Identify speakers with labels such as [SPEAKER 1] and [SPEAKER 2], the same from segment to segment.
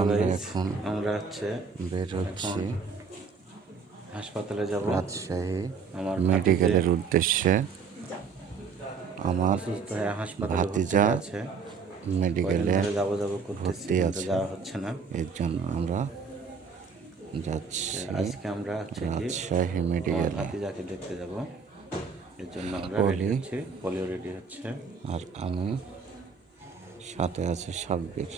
[SPEAKER 1] আমরা এখন
[SPEAKER 2] আমরা হচ্ছে
[SPEAKER 1] বের হচ্ছি।
[SPEAKER 2] হাসপাতালে যাব।
[SPEAKER 1] রাজশাহী
[SPEAKER 2] আমার
[SPEAKER 1] মেডিকেলের উদ্দেশ্যে। আমার ভাতিজা
[SPEAKER 2] আছে
[SPEAKER 1] মেডিকেলে
[SPEAKER 2] যাব যাব
[SPEAKER 1] ভর্তি আছে।
[SPEAKER 2] যাওয়া হচ্ছে না।
[SPEAKER 1] এর জন্য আমরা যাচ্ছি।
[SPEAKER 2] আজকে আমরা
[SPEAKER 1] রাজশাহী মেডিকেলে।
[SPEAKER 2] ভাতিজাকে দেখতে যাব। এর জন্য আমরা রেডি হচ্ছি। পলিও রেডি হচ্ছে।
[SPEAKER 1] আর আমি সাথে আছে সাব্বির।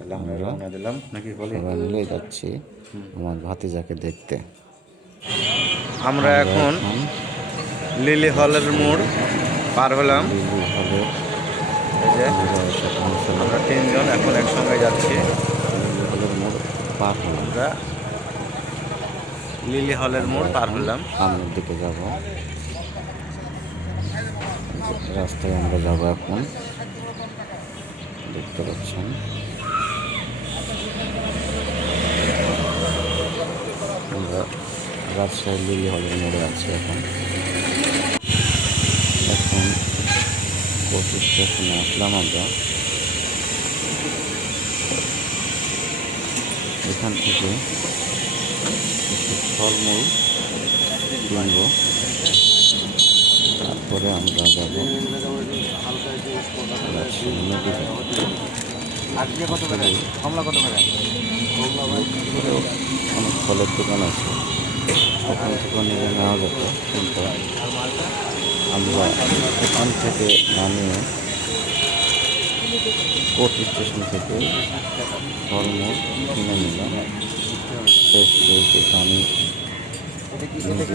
[SPEAKER 2] রওনা দিলাম। নাকি বলি?
[SPEAKER 1] মিলে যাচ্ছি আমার ভাতিজাকে দেখতে।
[SPEAKER 2] আমরা এখন লিলি হলের মোড় পার হলাম। আমরা তিনজন এখন একসঙ্গে যাচ্ছি।
[SPEAKER 1] হলের মোড় পার হলাম।
[SPEAKER 2] আমরা লিলি হলের মোড় পার হলাম।
[SPEAKER 1] সামনের দিকে যাব। রাস্তায় আমরা যাব এখন। দেখতে পাচ্ছেন আমরা রাজশাহী লিলি হলের মোড়ে আছি এখন। এখন কোচ স্টেশনে আসলাম আমরা। এখান থেকে কিছু ফলমূল কিনবো। তারপরে আমরা যাব রাজশাহী মেডিকেল
[SPEAKER 2] আজকে কত করে? কমলা কত করে?
[SPEAKER 1] অনেক ফলের দোকান আছে। ওখান থেকে নিয়ে নেওয়া যেত, কিন্তু। আমরা এখান থেকে নামিয়ে কোর্ট স্টেশন থেকে ফলমূল কিনে নিলাম। শেষ হয়েছে আমি নিজে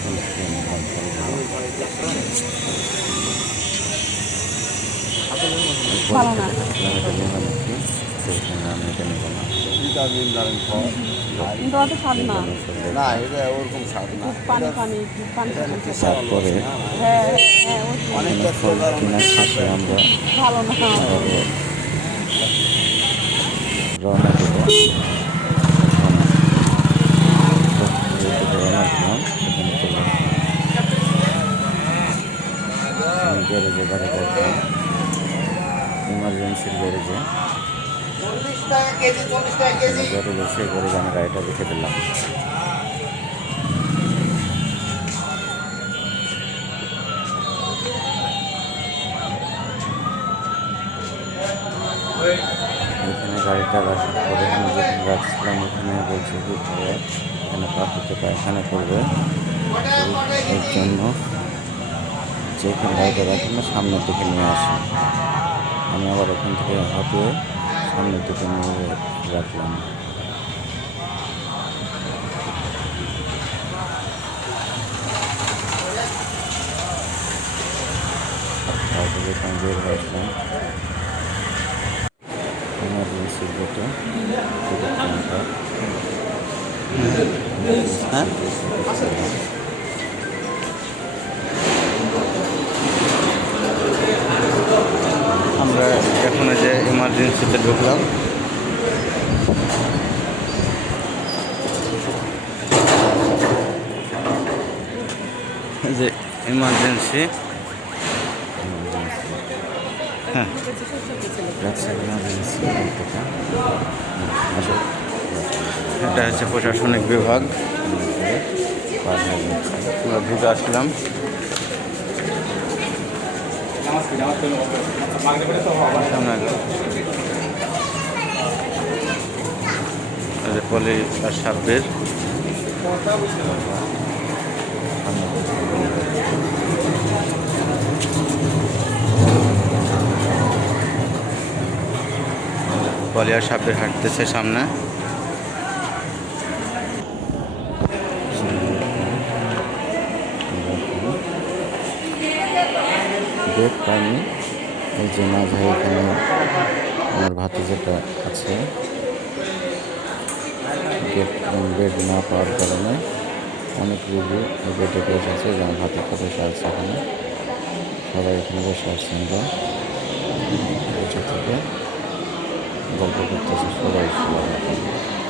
[SPEAKER 1] তারপরে
[SPEAKER 3] হ্যাঁ হ্যাঁ ওই তো
[SPEAKER 2] অনেকটা
[SPEAKER 1] ফল কেনা শেষে আমরা
[SPEAKER 3] ভালো না।
[SPEAKER 1] রওনা দেব রওনা দিলাম সেখানে চলে আমি গ্যারেজে গাড়ি করতাম ইমার্জেন্সির গ্যারেজে গ্যারেজে সেই গ্যারেজে আমি গাড়িটা রেখে দিলাম এখানে গাড়িটা রাখার পরে আমি যখন রাখছিলাম ওখানে বলছে যে এখানে পাখিতে পায়খানা করবে। এর জন্য যেখানে গাড়িটা রাখেন না সামনের দিকে নিয়ে আসেন আমি আবার এখান থেকে হাঁটিয়ে সামনের দিকে নিয়ে রাখলাম। তারপরে এখানে বের হয়ে আসলাম। ইমার্জেন্সি গেটে হ্যাঁ?
[SPEAKER 2] যে ঢুকলাম। যে ইমার্জেন্সি হ্যাঁ। এটা হচ্ছে প্রশাসনিক বিভাগ। ঢুকে আসলাম। আগে। যে পলি আর সাব্বির। পলি আর সাব্বির হাঁটতেছে সামনে।
[SPEAKER 1] বেড পাইনি। এই যে মাঝে এখানে আমার ভাতে যেটা আছে। বেড বেড না পাওয়ার কারণে অনেক রুগী বেডে বসে আছে যেমন হাতে বসে আছে এখানে। সবাই এখানে বসে আছে বসে থেকে গল্প করতেছে সবাই সবাই।